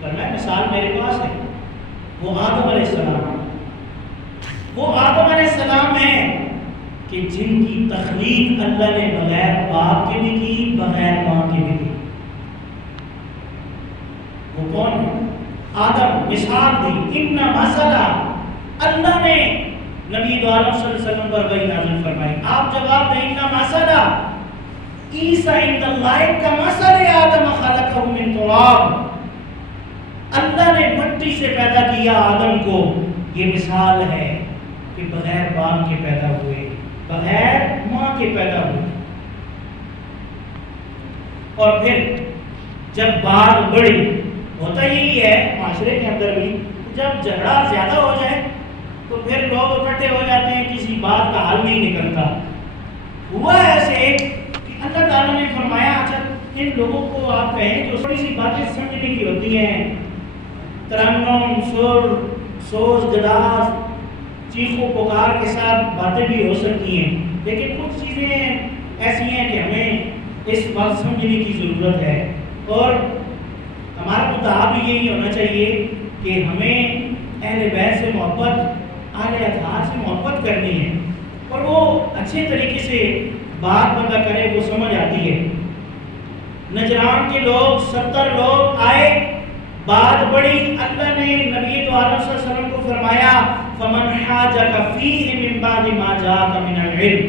فرمایا مثال میرے پاس ہے، وہ آدم علیہ السلام، وہ آدم علیہ السلام ہیں کہ جن کی تخلیق اللہ نے بغیر باپ کے بھی کی، بغیر ماں کے بھی کی۔ وہ کون ہے؟ آدم، مثال دی، ان مثلا، اللہ نے نبی دو عالم صلی اللہ علیہ وسلم پر وحی نازل فرمائی، آپ جواب دیں، ان مثلا عیسیٰ عند اللہ کمثل آدم خلقہ من تراب، اللہ نے مٹی سے پیدا کیا آدم کو، یہ مثال ہے کہ بغیر باپ کے پیدا ہوئے، بغیر ماں کے پیدا ہوئے۔ اور پھر جب بات بڑی، ہوتا یہی ہے معاشرے کے اندر بھی، جب جھگڑا زیادہ ہو جائے تو پھر لوگ اکٹھے ہو جاتے ہیں، کسی بات کا حل نہیں نکلتا۔ ہوا ایسے کہ اللہ تعالیٰ نے فرمایا اچھا ان لوگوں کو آپ کہیں جو تھوڑی سی باتیں سمجھنے کی ہوتی ہیں، ترنم، سر، سوز، گداز، چیخ و پکار کے ساتھ باتیں بھی ہو سکتی ہیں، لیکن کچھ چیزیں ایسی ہیں کہ ہمیں اس بات سمجھنے کی ضرورت ہے، اور ہمارا مدعا بھی یہی ہونا چاہیے کہ ہمیں اہل بیت سے محبت، اہل اطہار سے محبت کرنی ہے، اور وہ اچھے طریقے سے بات بندہ کرے، وہ سمجھ آتی ہے۔ نجران کے لوگ 70 لوگ آئے، بات بڑی، اللہ نے نبی دو عالم صلی اللہ علیہ وسلم کو فرمایا فَمَنْ حَاجَكَ فِيهِ مِنْ بَعْدِ مَا جَاءَكَ مِنَ الْعِلْمِ،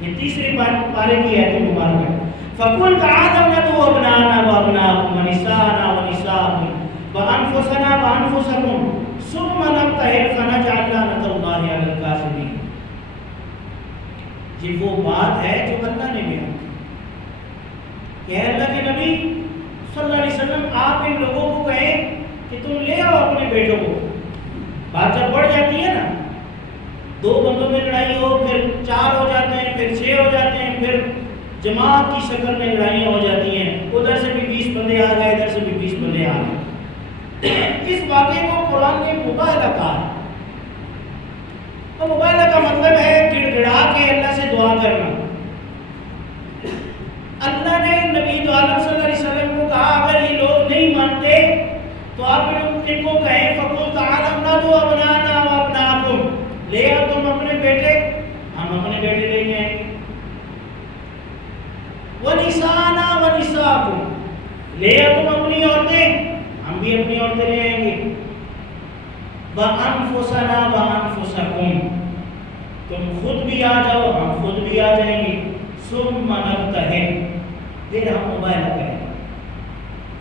یہ تیسری پارے کی آیت مبارکہ ہے۔ فَقُلْ تَعَالَوْا نَدْعُوا أَبْنَاءَنَا وَأَبْنَاءَكُمْ وَنِسَاءَنَا وَنِسَاءَكُمْ وَأَنفُسَنَا وَأَنفُسَكُمْ ثُمَّ نَبْتَهِلْ فَنَجْعَلْ لَعْنَتَ اللَّهِ عَلَى الْكَاذِبِينَ۔ یہ وہ بات ہے جو اللہ نے بیان کی کہ اللہ کے نبی صلی اللہ علیہ وسلم آپ ان لوگوں کو کہیں کہ تم لے آؤ اپنے بیٹوں کو۔ بات جب بڑھ جاتی ہے نا، 2 بندوں میں لڑائی ہو، پھر 4 ہو جاتے ہیں، پھر 6 ہو جاتے ہیں، پھر جماعت کی شکل میں لڑائیاں ہو جاتی ہیں، ادھر سے بھی 20 بندے آ گئے، ادھر سے بھی 20 بندے آ گئے۔ اس واقعے کو قرآن نے مباہلہ کہا ہے، تو مباہلہ کا مطلب ہے گڑ گڑا کے اللہ سے دعا کرنا۔ اللہ نے نبی دو عالم صلی اللہ علیہ وسلم کو کہا اگر یہ لوگ نہیں مانتے تو آپ ان کو کہیں فَقُلْ تَعَالَوْا نَدْعُوا أَبْنَاءَنَا وَأَبْنَاءَكُمْ، لے آؤ تم اپنے بیٹے، ہم اپنے بیٹے لے کے آئیں گے، وَنِسَاءَنَا وَنِسَاءَكُمْ، لے آؤ تم اپنی عورتیں، ہم بھی اپنی عورتیں لے آئیں گے، وَأَنفُسَنَا وَأَنفُسَكُمْ، تم خود بھی آ جاؤ، ہم خود بھی آ جائیں گے، ثُمَّ نَبْتَهِلْ، پھر ہم مباہلہ کریں گے،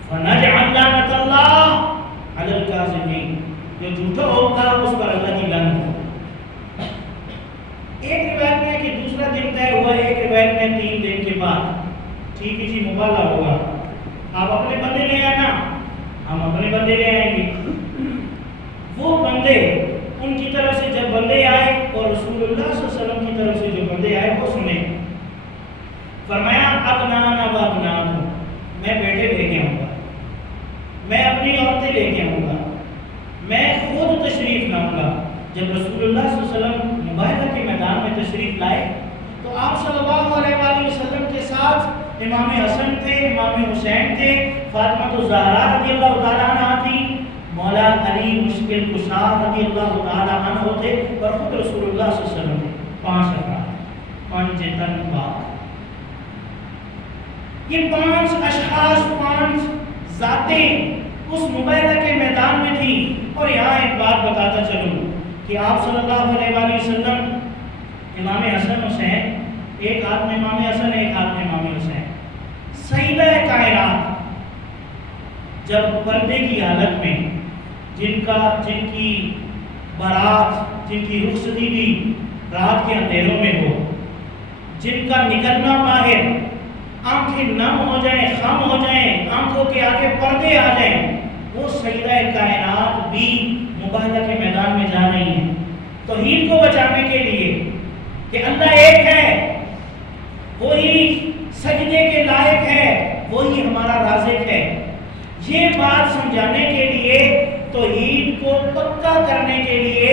فَنَجْعَلْ لَعْنَتَ اللَّهِ عَلَى الْكَاذِبِينَ، جو جھوٹا ہوگا اس پر اللہ کی لعنت ہوگی۔ ایک روایت میں کہ دوسرا دن طے ہوا، ایک روایت میں 3 دن کے بعد، ٹھیک ہے جی مباہلہ ہوگا، آپ اپنے بندے لے آنا، ہم اپنے بندے لے آئیں گے۔ وہ بندے ان کی طرف سے جب بندے آئے اور رسول اللہ صلی اللہ علیہ وسلم کی طرف سے جو بندے آئے وہ سنے، فرمایا ابنانا و ابناکم، میں بیٹے لے کے آؤں گا، میں اپنی عورتیں لے کے آؤں گا، میں خود تشریف لاؤں گا۔ جب رسول اللہ صلی اللہ علیہ وسلم مباہلہ کے میدان میں تشریف لائے تو آپ صلی اللہ علیہ وآلہ وسلم کے ساتھ امام حسن تھے، امام حسین تھے، فاطمہ الزہرا رضی اللہ تعالیٰ عنہ تھی، مولا علی مشکل کشا رضی اللہ تعالیٰ عنہ تھے، اور خود رسول اللہ صلی اللہ علیہ وسلم تھے۔ 5 افراد، 5 تن پاک، یہ 5 اشخاص، 5 ذاتیں اس مباہلہ کے میدان میں تھیں۔ اور یہاں ایک بات بتاتا چلوں کہ آپ صلی اللہ علیہ وآلہ وسلم امام حسن حسین، ایک ہاتھ میں امام حسن، ایک ہاتھ میں امام حسین، سیدہ کائنات جب پردے کی حالت میں جن کی بارات، جن کی رخصتی بھی رات کے اندھیروں میں ہو، جن کا نکلنا باہر، آنکھیں نم ہو جائیں، خم ہو جائیں، آنکھوں کے آگے پردے آ جائیں، وہ سیدہ کائنات بھی مباہلہ کے میدان میں جا رہی ہیں توحید کو بچانے کے لیے کہ اللہ ایک ہے، وہی سجدے کے لائق ہے، وہی ہمارا رازق ہے۔ یہ بات سمجھانے کے لیے، توحید کو پکا کرنے کے لیے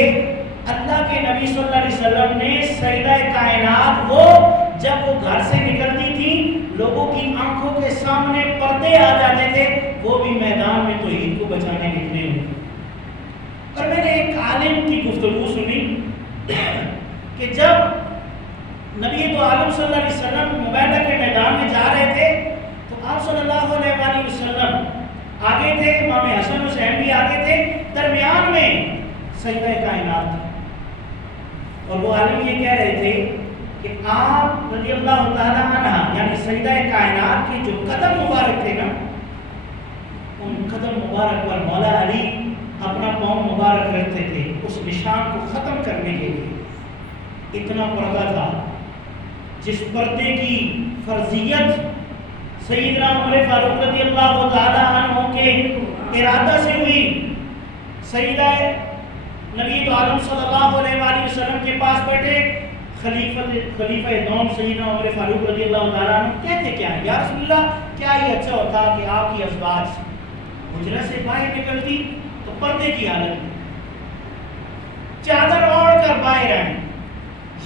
اللہ کے نبی صلی اللہ علیہ وسلم نے سیدہ کائنات وہ جب وہ گھر سے نکلتی تھی لوگوں کی آنکھوں کے سامنے پردے آ جاتے تھے، وہ بھی میدان میں توحید کو بچانے نکلے ہوئے۔ اور میں نے ایک عالم کی گفتگو سنی کہ جب نبی تو عالم صلی اللہ علیہ وسلم مبارزہ کے میدان میں جا رہے تھے تو آپ صلی اللہ علیہ وسلم آگے تھے، امام حسن حسین بھی آگے تھے، درمیان میں سیدہ کائنات تھا۔ اور وہ عالم یہ کہہ رہے تھے کہ آپ رضی اللہ تعالیٰ عنہ یعنی سیدہ کائنات کے جو قدم مبارک تھے نا، ان قدم مبارک پر مولا علی اپنا پاؤں مبارک رکھتے تھے اس نشان کو ختم کرنے کے لیے۔ اتنا پردہ تھا جس پردے کی فرضیت سیدنا عمر فاروق رضی اللہ تعالیٰ عنہ کے ارادہ سے ہوئی۔ سیدہ نبی عالم صلی اللہ علیہ وسلم کے پاس بیٹھے خلیفہ دوم سیدنا عمر فاروق رضی اللہ تعالیٰ عنہ کہتے کیا ہے، یا رسول اللہ کیا یہ اچھا ہوتا کہ آپ کی ازواج حجرہ سے باہر نکلتی تو پردے کی حالت میں چادر اوڑھ کر باہر آئیں۔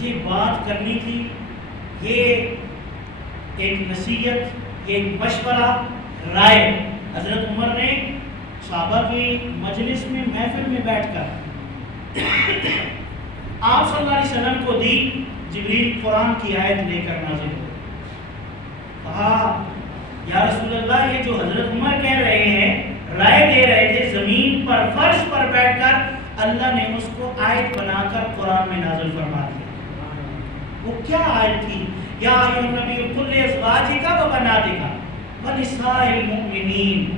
یہ بات کرنی تھی، یہ ایک نصیحت، یہ ایک مشورہ، رائے حضرت عمر نے صحابہ کی مجلس میں محفل میں بیٹھ کر آپ صلی اللہ علیہ وسلم کو دی۔ جبریل قرآن کی آیت لے کر نازل ہوئی۔ کہا یا رسول اللہ یہ جو حضرت عمر کہہ رہے ہیں، رائے دے رہے تھے زمین پر فرش پر بیٹھ کر، اللہ نے اس کو آیت بنا کر قرآن میں نازل فرما دیا۔ وہ کیا آیت تھی؟ یا ایھا النبی قل لازواجک و بناتک ونساء المؤمنین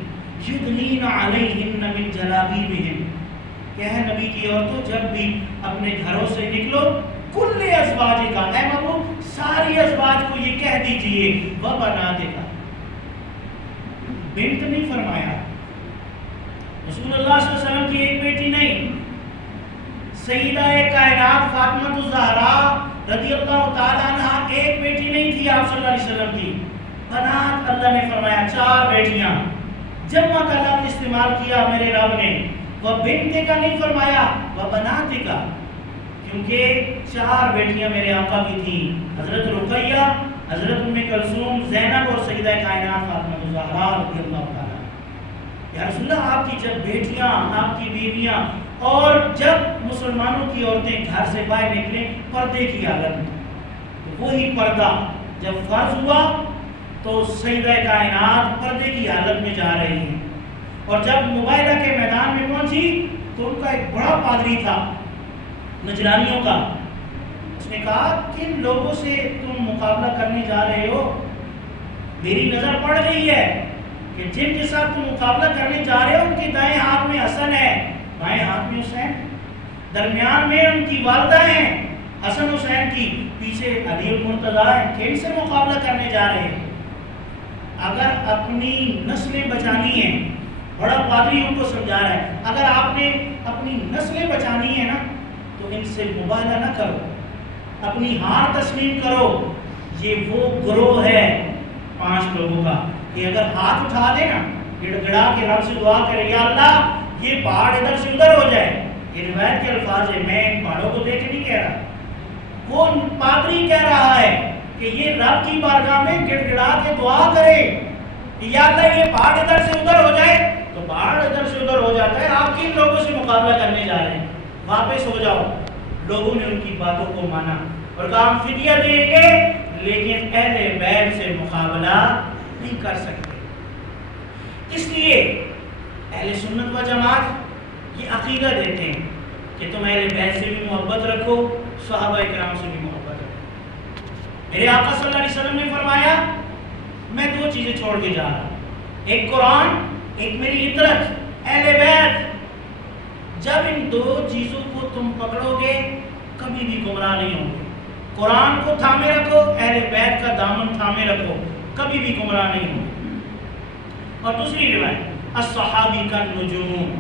یدنین علیہن من جلابیبہن، کہ ہے نبی کی عورتوں جب بھی اپنے گھروں سے نکلو، کل ازواجک، اے محبوب ساری ازواج کو یہ کہہ دیجئے، و بناتک، بنت نہیں فرمایا، رسول اللہ صلی اللہ علیہ وسلم کی ایک بیٹی نہیں، سیدہ کائنات فاطمہ الزہرا رضی اللہ تعالیٰ عنہ ایک بیٹی نہیں تھی آپ صلی اللہ علیہ وسلم کی، بنات اللہ نے فرمایا 4 بیٹیاں، جمع کا لفظ استعمال کیا میرے رب نے، وہ بنتے کا نہیں فرمایا، وہ بناتے کا، کیونکہ 4 بیٹیاں میرے آقا کی تھیں، حضرت رقیہ، حضرت ام کلثوم، زینب اور سیدہ کائنات فاطمہ الزہرا رضی اللہ تعالیٰ۔ یا رسول اللہ آپ کی جب بیٹیاں، آپ کی بیویاں اور جب مسلمانوں کی عورتیں گھر سے باہر نکلیں پردے کی حالت میں، تو وہی پردہ جب فرض ہوا تو سیدہ کائنات پردے کی حالت میں جا رہی ہیں۔ اور جب مباہلہ کے میدان میں پہنچی تو ان کا ایک بڑا پادری تھا نجرانیوں کا، اس نے کہا کن لوگوں سے تم مقابلہ کرنے جا رہے ہو؟ میری نظر پڑ رہی ہے کہ جن کے ساتھ تم مقابلہ کرنے جا رہے ہو ان کے دائیں ہاتھ میں حسن ہے، بائیں ہاتھ میں حسین، درمیان میں ان کی والدہ ہیں حسن حسین کی، پیچھے علی المرتضیٰ ہیں، کن سے مقابلہ کرنے جا رہے ہیں؟ اگر اپنی نسلیں بچانی ہیں، بڑا پادری ان کو سمجھا رہا ہے، اگر آپ نے اپنی نسلیں بچانی ہیں نا تو ان سے مباہلہ نہ کرو، اپنی ہار تسلیم کرو۔ یہ وہ گروہ ہے 5 لوگوں کا کہ اگر ہاتھ اٹھا دے نا، گڑ گڑا کے رب سے دعا کرے یا اللہ یہ پہاڑ ادھر سے ادھر ہو جائے، یہ روایت کے الفاظ ہے، میں ان پہاڑوں کو دیکھ نہیں کہہ رہا، وہ پادری کہہ رہا ہے کہ یہ رب کی بارگاہ میں گڑ گڑا کے دعا کرے یا اللہ یہ پہاڑ ادھر سے ادھر ہو جائے، تو پہاڑ ادھر سے ادھر ہو جاتا ہے۔ آپ کن لوگوں سے مقابلہ کرنے جا رہے ہیں؟ واپس ہو جاؤ۔ لوگوں نے ان کی باتوں کو مانا اور کہا ہم فدیہ دیں گے لیکن اہل بیت سے مقابلہ نہیں کر سکتے۔ اس لیے اہل سنت و جماعت یہ عقیدہ دیتے ہیں کہ تم اہل بیت سے بھی محبت رکھو، صحابہ کرام سے بھی محبت رکھو۔ میرے آقا صلی اللہ علیہ وسلم نے فرمایا میں 2 چیزیں چھوڑ کے جا رہا ہوں، ایک قرآن، ایک میری عطرت، اہل بیت۔ جب ان 2 چیزوں کو تم پکڑو گے کبھی بھی گمراہ نہیں ہوگے۔ قرآن کو تھامے رکھو، اہل بیت کا دامن تھامے رکھو، کبھی بھی گمراہ نہیں ہوگے۔ اور دوسری روایت الصحابی کا نجوم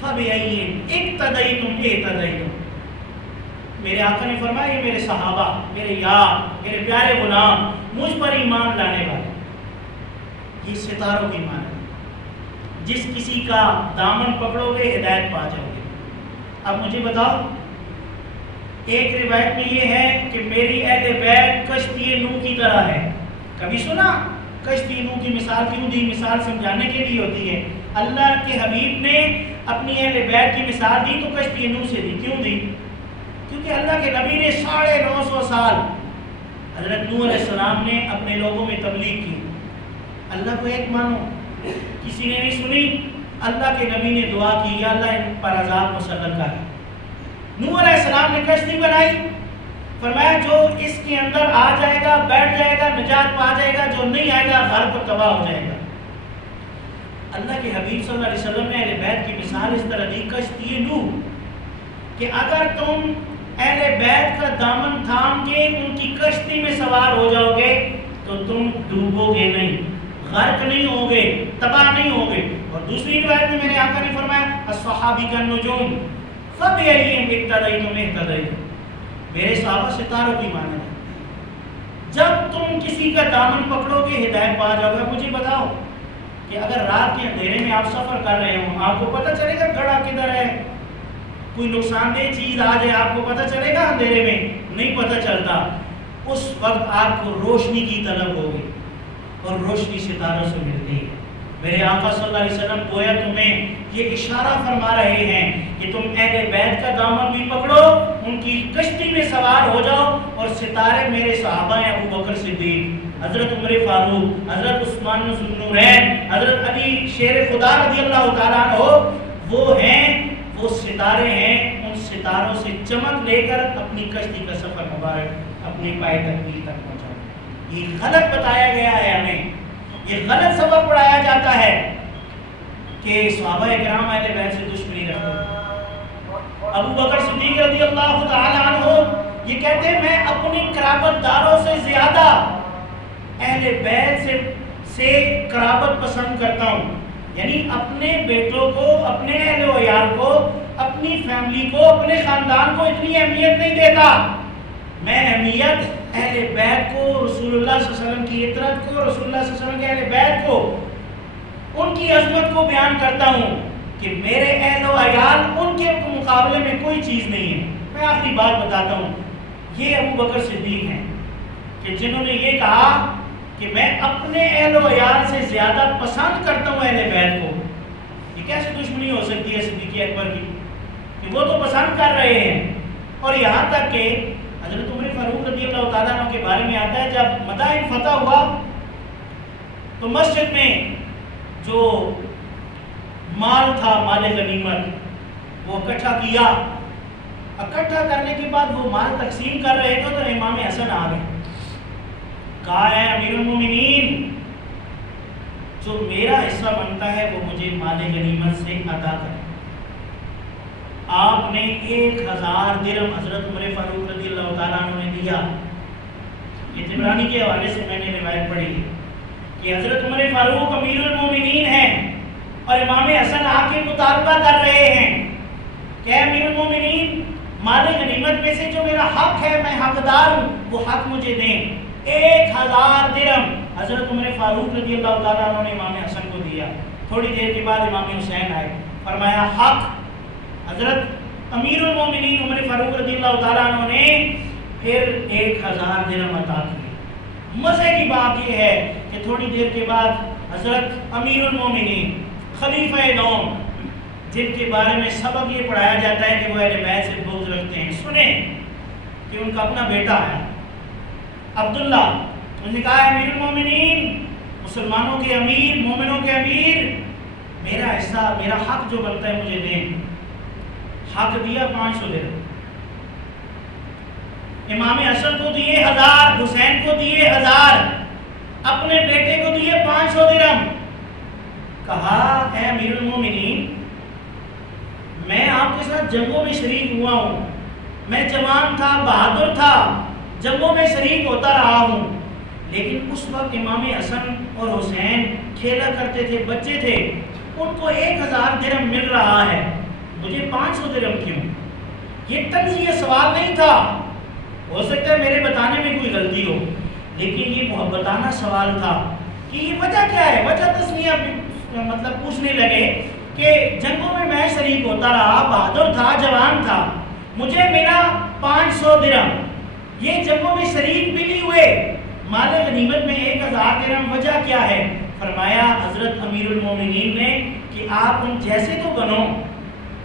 فبأی اقتدیتم اہتدیتم، میرے آقا نے فرمایا یہ میرے صحابہ، میرے یار، میرے پیارے غلام، مجھ پر ایمان لانے والے، یہ ستاروں کی ایمان ہے، جس کسی کا دامن پکڑو گے ہدایت پا جاؤ گے۔ اب مجھے بتاؤ ایک روایت میں یہ ہے کہ میری اہل بیت کشتی نوح کی طرح ہے. کبھی سنا کشتی نوح کی مثال کیوں دی؟ مثال سمجھانے کے لیے ہوتی ہے. اللہ کے حبیب نے اپنی اہل بیت کی مثال دی تو کشتی نوح سے دی. کیوں دی؟ کیونکہ اللہ کے نبی نے 950 سال حضرت نوح علیہ السلام نے اپنے لوگوں میں تبلیغ کی. اللہ کو ایک مانو. کسی نے نہیں سنی. اللہ کے نبی نے دعا کی یا اللہ ان پر عذاب مسلط کر. نوح علیہ السلام نے کشتی بنائی. فرمایا جو اس کے اندر آ جائے گا بیٹھ جائے گا نجات پا جائے گا، جو نہیں آئے گا غرق کو تباہ ہو جائے گا. اللہ کے حبیب صلی اللہ علیہ وسلم نے اہل بیت کی مثال اس طرح دی کشتی نوح کہ اگر تم اہل بیت کا دامن تھام کے ان کی کشتی میں سوار ہو جاؤ گے تو تم ڈوبو گے نہیں، غرق نہیں ہوگے، تباہ نہیں ہوگے. اور دوسری روایت میں میرے آقا نے فرمایا الصحابی کا نجوم فبأيهم اقتديتم اهتديتم. میرے صحابہ ستاروں کی مانند ہے. جب تم کسی کا دامن پکڑو گے ہدایت پا جاؤ گے. مجھے بتاؤ کہ اگر رات کے اندھیرے میں آپ سفر کر رہے ہوں، آپ کو پتہ چلے گا گڑھا کدھر ہے؟ کوئی نقصان دہ چیز آ جائے آپ کو پتہ چلے گا اندھیرے میں؟ نہیں پتہ چلتا. اس وقت آپ کو روشنی کی طلب ہوگی اور روشنی ستاروں سے ملتی ہے. میرے آقا صلی اللہ علیہ وسلم گویا تمہیں یہ اشارہ فرما رہے ہیں کہ تم اہل بیت کا دامن بھی پکڑو، ان کی کشتی میں سوار ہو جاؤ. اور ستارے میرے صحابہ ہیں ابو بکر صدیق، حضرت عمر فاروق، حضرت عثمان ذو النورین، حضرت علی شیر خدا رضی اللہ تعالیٰ عنہ، وہ ہیں، وہ ستارے ہیں. ان ستاروں سے چمک لے کر اپنی کشتی کا سفر مبارک اپنی پائے تکمیل تک پہنچاؤ. یہ غلط بتایا گیا ہے ہمیں، یہ غلط سبق پڑھایا جاتا ہے کہ صحابہ کرام اہل بیت سے دشمنی رکھتے ہیں. ابو بکر صدیق رضی اللہ تعالی عنہ یہ کہتے ہیں میں اپنی قرابت داروں سے زیادہ اہل بیت سے قرابت پسند کرتا ہوں. یعنی اپنے بیٹوں کو، اپنے اہل و عیال کو، اپنی فیملی کو، اپنے خاندان کو اتنی اہمیت نہیں دیتا. میں اہمیت اہل بیت کو، رسول اللہ صلی اللہ علیہ وسلم کی عطرت کو، رسول اللہ صلی اللہ علیہ وسلم کے اہل بیت کو، ان کی عظمت کو بیان کرتا ہوں کہ میرے اہل و عیال ان کے مقابلے میں کوئی چیز نہیں ہے. میں آخری بات بتاتا ہوں. یہ ابو بکر صدیق ہیں کہ جنہوں نے یہ کہا کہ میں اپنے اہل و عیال سے زیادہ پسند کرتا ہوں اہل بیت کو. یہ کیسے دشمنی ہو سکتی ہے صدیق اکبر کی کہ وہ تو پسند کر رہے ہیں. اور یہاں تک کہ حضرت عمر فاروق رضی اللہ تعالیٰ عنہ کے بارے میں آتا ہے جب مدائن فتح ہوا تو مسجد میں جو مال تھا، مال غنیمت، وہ اکٹھا کیا. اکٹھا کرنے کے بعد وہ مال تقسیم کر رہے تھے تو امام حسن آ گئے. کہا ہے امیر المومنین جو میرا حصہ بنتا ہے وہ مجھے مال غنیمت سے ادا کرے. آپ نے 1000 درہم حضرت عمر فاروق رضی اللہ تعالیٰ عنہ نے دیا. یہ طبرانی کے حوالے سے میں نے روایت پڑھی ہے کہ حضرت عمر فاروق امیر المومنین ہیں اور امام حسن آ کے مطالبہ کر رہے ہیں کہ امیر المومنین مال غنیمت میں سے جو میرا حق ہے، میں حقدار ہوں، وہ حق مجھے دیں. 1000 درہم حضرت عمر فاروق رضی اللہ تعالیٰ عنہ نے امام حسن کو دیا. تھوڑی دیر کے بعد امام حسین آئے، فرمایا حق. حضرت امیر المومنین عمر فاروق رضی اللہ تعالیٰ عنہ نے پھر 1000 درہم عطا کیے. مزے کی بات یہ ہے کہ تھوڑی دیر کے بعد حضرت امیر المومنین خلیفہ دوم، جن کے بارے میں سبق یہ پڑھایا جاتا ہے کہ وہ اہل بیت سے بغض رکھتے ہیں، سنیں کہ ان کا اپنا بیٹا ہے عبداللہ. انہوں نے کہا امیر المومنین، مسلمانوں کے امیر، مومنوں کے امیر، میرا حصہ، میرا حق جو بنتا ہے مجھے دیں. حق دیا 500 درہم. امام حسن کو دیے 1000، حسین کو دیے 1000، اپنے بیٹے کو دیے 500 درہم. کہا اے امیر المومنین میں آپ کے ساتھ جنگوں میں شریک ہوا ہوں، میں جوان تھا، بہادر تھا، جنگوں میں شریک ہوتا رہا ہوں، لیکن اس وقت امام حسن اور حسین کھیلا کرتے تھے، بچے تھے، ان کو 1000 درہم مل رہا ہے، مجھے 500 درہم کیوں؟ یہ طنزیہ سوال نہیں تھا. ہو سکتا ہے میرے بتانے میں کوئی غلطی ہو، لیکن یہ محبتانہ سوال تھا کہ یہ وجہ کیا ہے. وجہ تسمیہ مطلب پوچھنے لگے کہ جنگوں میں شریک ہوتا رہا، بہادر تھا، جوان تھا، مجھے میرا 500 درہم. یہ جنگوں میں شریک بھی نہیں ہوئے. مال غنیمت میں 1000 درہم. وجہ کیا ہے؟ فرمایا حضرت امیر المومنین نے کہ آپ ان جیسے تو بنو.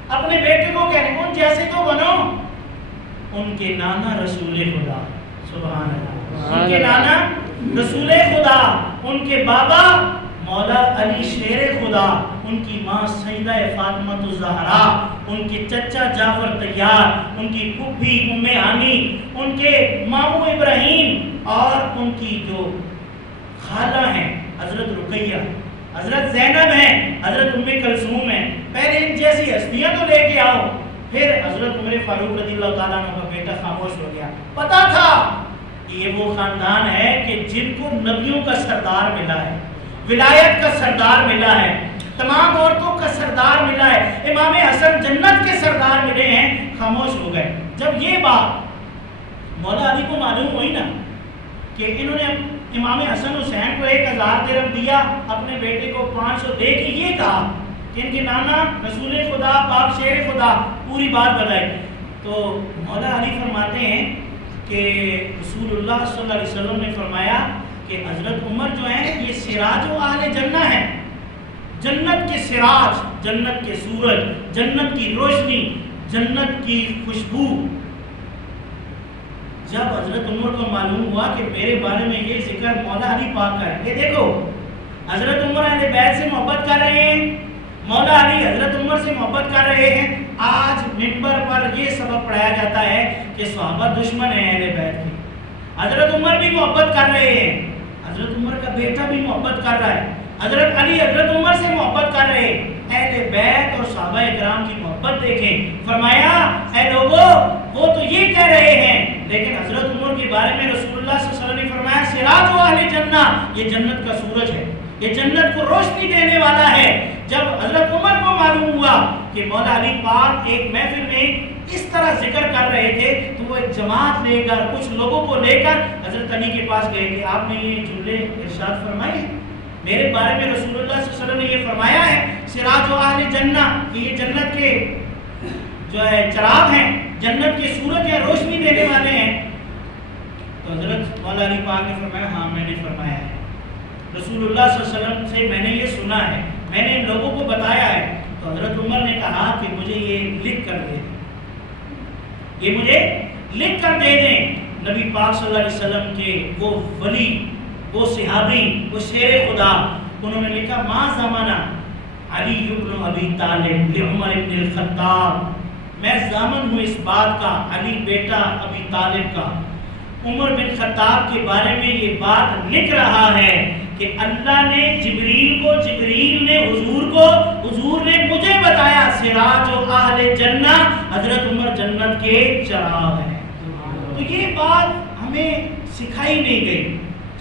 اپنے بیٹے کو کہہ رہے ہیں ان جیسے تو بنو. ان کے نانا رسول خدا، سبحان اللہ، ان کے نانا رسول خدا، ان کے بابا مولا علی شیر خدا، ان کی ماں سیدہ فاطمہ الزہرا، ان کے چچا جعفر طیار، ان کی پھوپھی ام ہانی، ان کے ماموں ابراہیم، اور ان کی جو خالہ ہیں حضرت رقیہ، حضرت زینب ہیں، حضرت ام کلثوم ہیں. پہلے ان جیسی ہستیاں تو لے کے آؤ. پھر حضرت عمر فاروق رضی اللہ تعالیٰ عنہ کا بیٹا خاموش ہو گیا. پتا تھا کہ یہ وہ خاندان ہے کہ جن کو نبیوں کا سردار ملا ہے، ولایت کا سردار ملا ہے، تمام عورتوں کا سردار ملا ہے، امام حسن جنت کے سردار ملے ہیں. خاموش ہو گئے. جب یہ بات مولا علی کو معلوم ہوئی نا کہ انہوں نے امام حسن حسین کو 1000 درہم دیا، اپنے بیٹے کو 500 دے کے یہ کہا کہ ان کے نانا رسول خدا، باپ شیر خدا، پوری بات بتائی. تو مولا علی فرماتے ہیں کہ رسول اللہ صلی اللہ علیہ وسلم نے فرمایا کہ حضرت عمر جو ہیں یہ سراج و اہل جنہ ہیں. جنت کے سراج، جنت کے سورج، جنت کی روشنی، جنت کی خوشبو. جب حضرت عمر کو معلوم ہوا کہ میرے بارے میں یہ ذکر مولا علی پاک کا ہے، یہ دیکھو حضرت عمر اہل بیت سے محبت کر رہے ہیں، مولا علی حضرت عمر سے محبت کر رہے ہیں. آج منبر پر یہ سبق پڑھایا جاتا ہے کہ صحابہ دشمن ہیں اہل بیت کے. حضرت عمر بھی محبت کر رہے ہیں، حضرت عمر کا بیٹا بھی محبت کر رہا ہے، حضرت علی حضرت عمر سے محبت کر رہے ہیں. اہل بیت اور صحابہ اکرام کی محبت دیکھیں. فرمایا اے لوگو وہ تو یہ کہہ رہے ہیں، لیکن حضرت عمر کے بارے میں رسول اللہ صلی اللہ علیہ وسلم نے فرمایا سراج و اہل جنہ، یہ جنت کا سورج ہے، یہ جنت کو روشنی دینے والا ہے. جب حضرت عمر کو معلوم ہوا کہ مولا علی پاک ایک محفل میں اس طرح ذکر کر رہے تھے تو وہ ایک جماعت لے کر، کچھ لوگوں کو لے کر حضرت علی کے پاس گئے کہ آپ نے یہ جملے ارشاد فرمائے، میرے بارے میں رسول اللہ صلی اللہ علیہ وسلم نے یہ فرمایا ہے سراج و اہل جنہ کہ یہ جنت کے جو ہے چراغ ہیں، جنت کے سورج ہیں، روشنی دینے والے ہیں. تو حضرت مولا علی پاک نے فرمایا ہاں میں نے فرمایا ہے، رسول اللہ صلی اللہ علیہ وسلم سے میں نے یہ سنا ہے، میں نے ان لوگوں کو بتایا ہے. تو حضرت عمر نے کہا کہ مجھے یہ لکھ کر دے دیں، یہ مجھے لکھ کر دے دیں. نبی پاک صلی اللہ علیہ وسلم کے وہ ولی، وہ صحابی، وہ شیر خدا، انہوں نے لکھا ما زمانہ علی ابن ابی طالب لعمر ابن الخطاب. میں ضامن ہوں اس بات کا، علی بیٹا ابی طالب کا عمر بن خطاب کے بارے میں یہ بات لکھ رہا ہے کہ اللہ نے جبریل کو، جبریل نے حضور کو، حضور نے مجھے بتایا سراج و اہل جنہ حضرت عمر جنت کے چراغ ہیں. تو یہ بات ہمیں سکھائی نہیں گئی،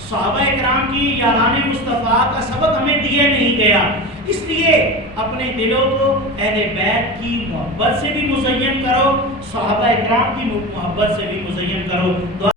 صحابہ اکرام کی یاران مصطفیٰ کا سبق ہمیں دیا نہیں گیا. اس لیے اپنے دلوں کو اہل بیت کی محبت سے بھی مزین کرو، صحابہ اکرام کی محبت سے بھی مزین کرو.